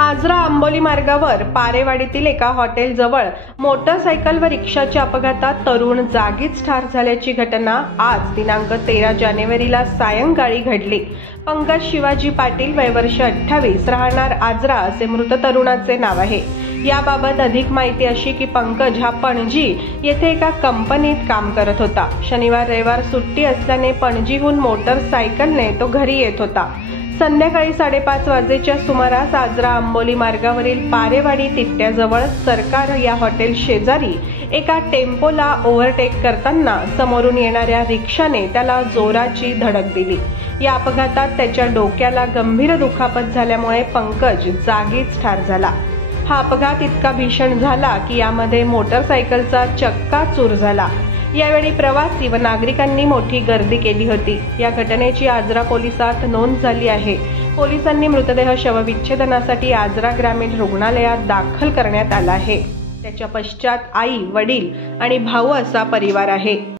आजरा आंबोली मार्गावर पारेवाडीतील एका हॉटेलजवळ मोटरसायकल व रिक्षाच्या अपघातात तरुण जागीच ठार झाल्याची घटना आज दिनांक 13 जानेवारीला सायंकाळी घडली। पंकज शिवाजी पाटील, वय वर्ष 28, राहणार आजरा असे मृत तरुणाचे नाव आहे। याबाबत अधिक माहिती अशी की पंकज हा पणजी येथे एका कंपनीत काम करत होता। शनिवार रविवार सुट्टी असल्याने पणजीहून मोटरसायकलने तो घरी येत होता। संध्याकाळी 5:30 वाजेच्या सुमारास आजरा आंबोली मार्गावरील पारेवाडी तिट्ट्याजवळ सरकार या हॉटेल शेजारी एका टेम्पोला ओव्हरटेक करताना समोरून येणाऱ्या रिक्षाने त्याला जोराची धडक दिली। या अपघातात त्याच्या डोक्याला गंभीर दुखापत झाल्यामुळे पंकज जागीच ठार झाला। हा अपघात इतका भीषण झाला की यामध्ये मोटरसायकलचा चक्का चूर झाला। यावेळी प्रवासी व नागरिकांनी मोठी गर्दी केली होती। या घटनेची आजरा पोलिसात नोंद झाली आहे। पोलिसांनी मृतदेह शवविच्छेदनासाठी आजरा ग्रामीण रुग्णालयात दाखल करण्यात आला आहे। त्याच्या पश्चात आई, वडील आणि भाऊ असा परिवार आहे।